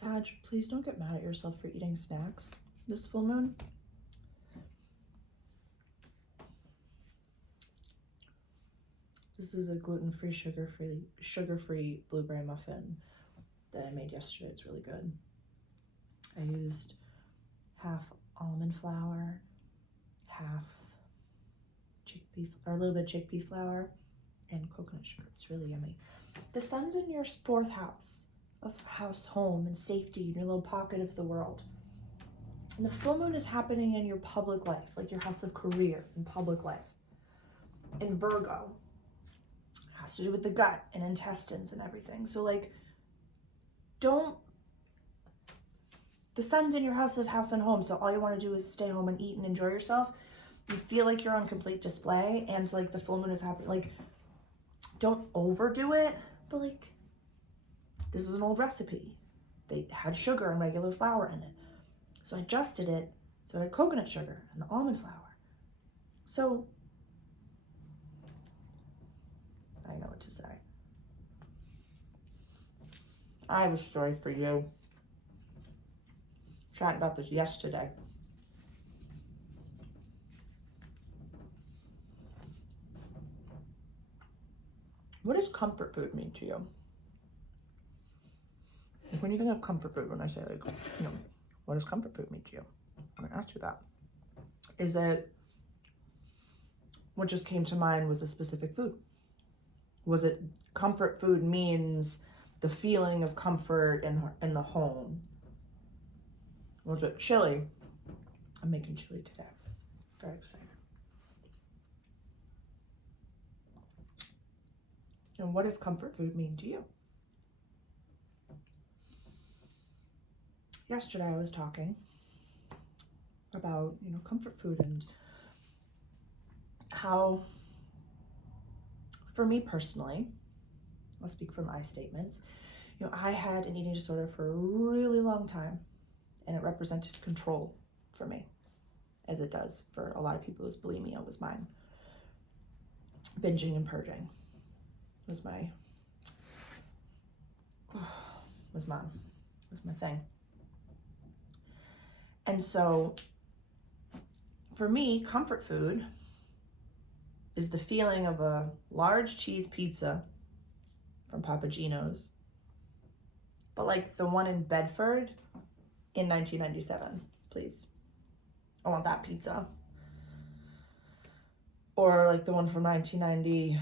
Sag, please don't get mad at yourself for eating snacks this full moon. This is a gluten-free, sugar-free blueberry muffin that I made yesterday. It's really good. I used half almond flour, half chickpea, or a little bit of chickpea flour, and coconut sugar. It's really yummy. The sun's in your 4th house of home and safety in your little pocket of the world. And the full moon is happening in your public life, like your house of career and public life. In Virgo, has to do with the gut and intestines and everything. So like, the sun's in your house and home, so all you want to do is stay home and eat and enjoy yourself. You feel like you're on complete display, and like the full moon is happening. Like, don't overdo it, but like, this is an old recipe. They had sugar and regular flour in it. So I adjusted it, so I had coconut sugar and the almond flour. So, I know what to say. I have a story for you. Chatting about this yesterday. What does comfort food mean to you? When you think of comfort food, when I say like, what does comfort food mean to you? I'm gonna ask you that. Is it, what just came to mind was a specific food? Was it comfort food means the feeling of comfort in the home? Was it chili? I'm making chili today. Very excited. And what does comfort food mean to you? Yesterday I was talking about, comfort food and how, for me personally, I'll speak from my statements, I had an eating disorder for a really long time, and it represented control for me, as it does for a lot of people. As bulimia was mine. Binging and purging was my thing. And so for me, comfort food is the feeling of a large cheese pizza from Papa Gino's, but like the one in Bedford in 1997, please. I want that pizza. Or like the one from 1990.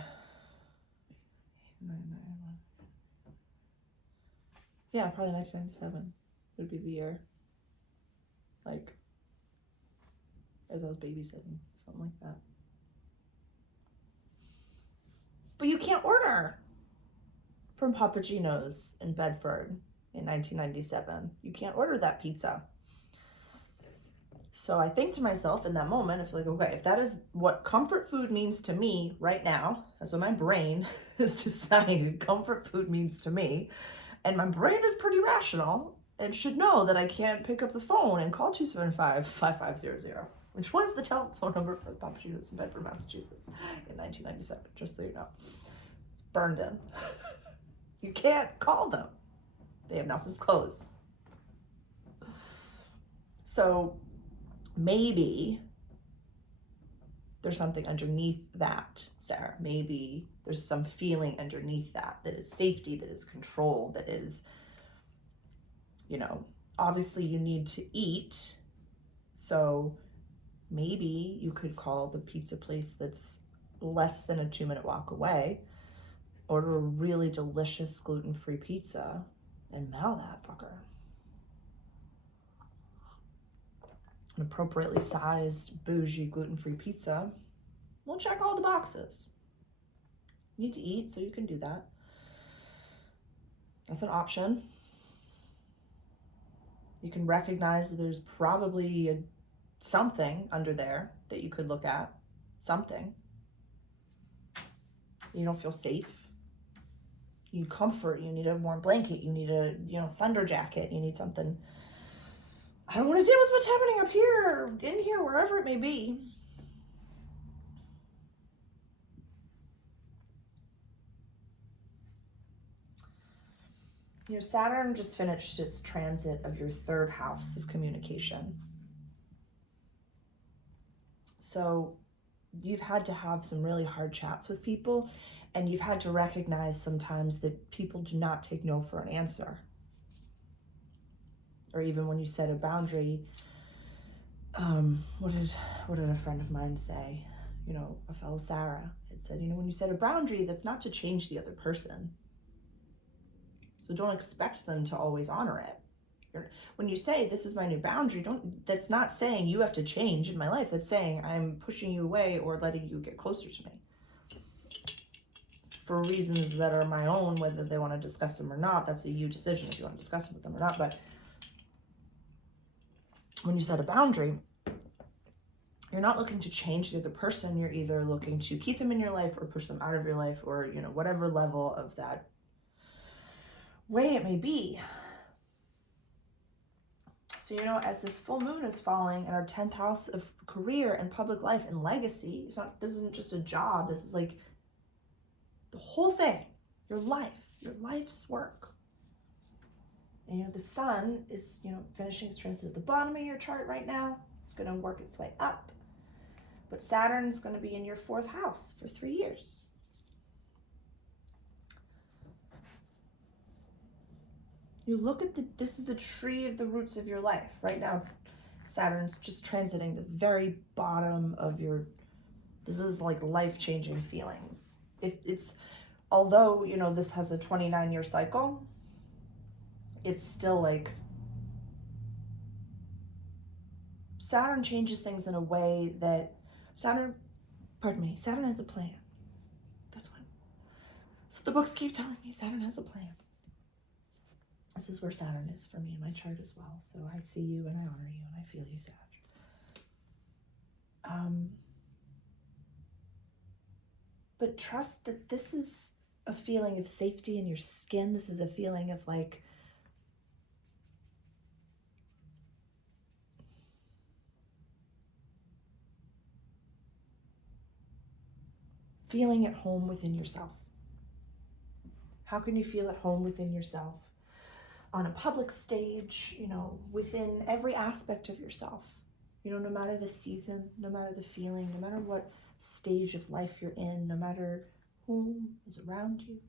Yeah, probably 1997 would be the year. Like, as I was babysitting, something like that. But you can't order from Papa Gino's in Bedford in 1997. You can't order that pizza. So I think to myself in that moment, if like, okay, if that is what comfort food means to me right now, that's what my brain has decided comfort food means to me, and my brain is pretty rational and should know that I can't pick up the phone and call 275-5500, which was the telephone number for the Papa Gino's in Bedford, Massachusetts in 1997, just so you know. It's burned in. You can't call them. They have now since closed. So maybe there's something underneath that, Sarah. Maybe there's some feeling underneath that is safety, that is control, that is, obviously you need to eat. So maybe you could call the pizza place that's less than a 2-minute walk away, order a really delicious gluten-free pizza, and mail that fucker. An appropriately sized, bougie, gluten-free pizza will check all the boxes. You need to eat, so you can do that. That's an option. You can recognize that there's probably something under there that you could look at. Something. You don't feel safe. You need comfort. You need a warm blanket. You need a, thunder jacket. You need something. I don't want to deal with what's happening up here, in here, wherever it may be. You know, Saturn just finished its transit of your third house of communication. So you've had to have some really hard chats with people, and you've had to recognize sometimes that people do not take no for an answer. Or even when you set a boundary, what did a friend of mine say? You know, a fellow Sarah had said, you know, when you set a boundary, that's not to change the other person. So don't expect them to always honor it. When you say, this is my new boundary, that's not saying you have to change in my life. That's saying I'm pushing you away or letting you get closer to me. For reasons that are my own, whether they want to discuss them or not, that's a you decision if you want to discuss them with them or not. But when you set a boundary, you're not looking to change the other person. You're either looking to keep them in your life or push them out of your life, or, you know, whatever level of that way it may be. So, you know, as this full moon is falling in our 10th house of career and public life and legacy, this isn't just a job. This is like the whole thing, your life's work. And, you know, the sun is, you know, finishing its transit at the bottom of your chart right now. It's going to work its way up. But Saturn's going to be in your 4th house for 3 years. You look at this is the tree of the roots of your life. Right now, Saturn's just transiting the very bottom of this is like life-changing feelings. Although, you know, this has a 29-year cycle, it's still like, Saturn changes things in a way that Saturn has a plan. That's what the books keep telling me. Saturn has a plan. This is where Saturn is for me in my chart as well. So I see you and I honor you and I feel you, Sag. But trust that this is a feeling of safety in your skin. This is a feeling of like, feeling at home within yourself. How can you feel at home within yourself? On a public stage, you know, within every aspect of yourself. You know, no matter the season, no matter the feeling, no matter what stage of life you're in, no matter who is around you.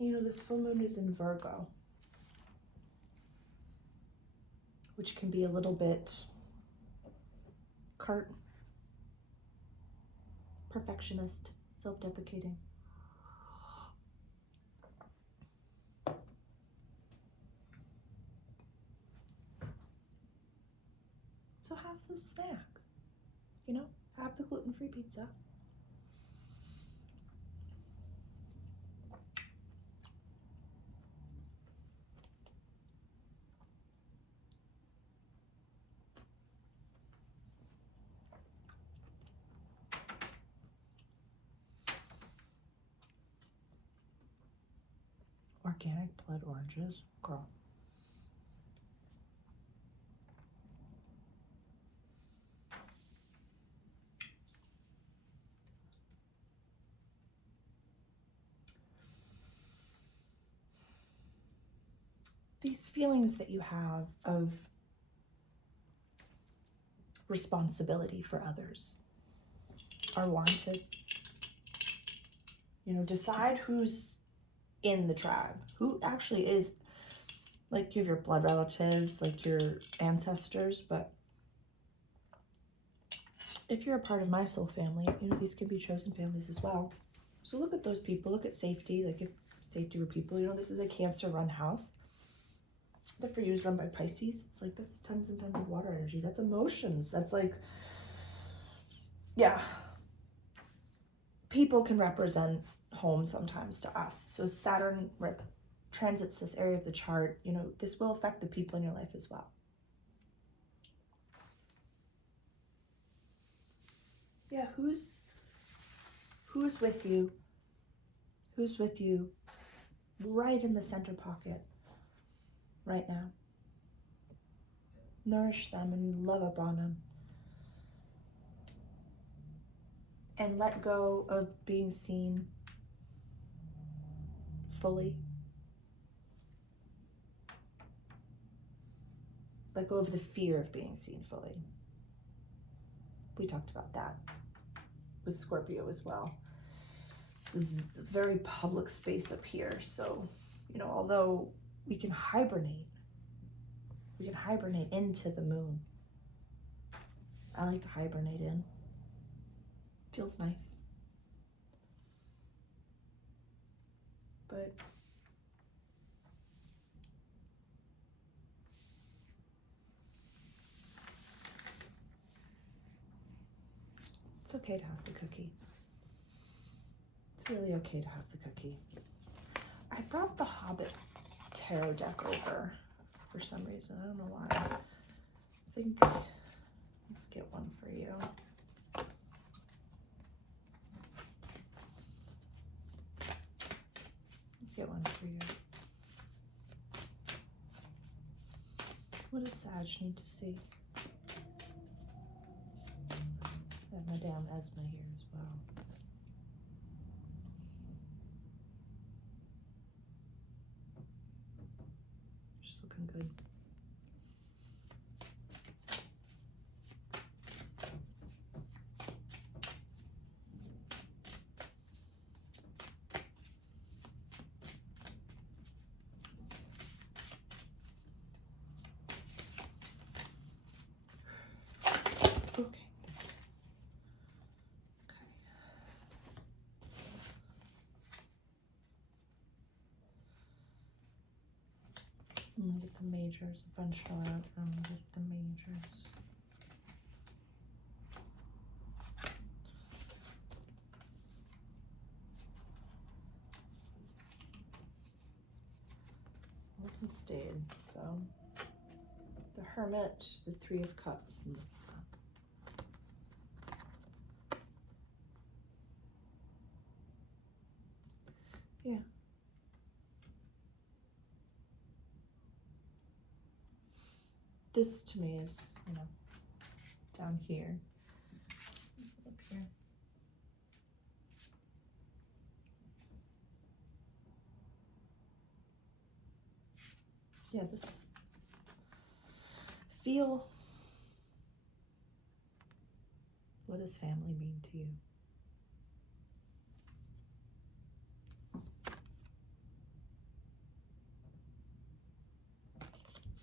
You know, this full moon is in Virgo, which can be a little bit perfectionist, self-deprecating. So have the snack, you know, have the gluten-free pizza. Organic blood oranges, girl. These feelings that you have of responsibility for others are warranted. You know, decide who's in the tribe, who actually is, like, you have your blood relatives, like your ancestors, but if you're a part of my soul family, you know, these can be chosen families as well. So look at those people, look at safety, like if safety were people, you know, this is a Cancer run house. That for you is run by Pisces. It's like, that's tons and tons of water energy. That's emotions. That's like, yeah. People can represent home sometimes to us. So Saturn transits this area of the chart, you know, this will affect the people in your life as well. Yeah, who's with you? Who's with you right in the center pocket right now? Nourish them and love up on them. and let go of being seen fully. Let go of the fear of being seen fully. We talked about that with Scorpio as well. This is a very public space up here. So, you know, although we can hibernate into the moon. I like to hibernate in. Feels nice. But it's okay to have the cookie. It's really okay to have the cookie. I brought the Hobbit tarot deck over for some reason. I don't know why. I think, let's get one for you. Let's get one for you. What does Sag need to see? I have Madame Esma here as well. She's looking good. Okay. Okay. I'm gonna get the majors. A bunch fell out. I'm gonna get the majors. This one stayed. So the Hermit, the Three of Cups, and the Sun. Yeah. This to me is, you know, down here, up here. Yeah, this, feel, what does family mean to you?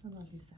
I love you, Sag.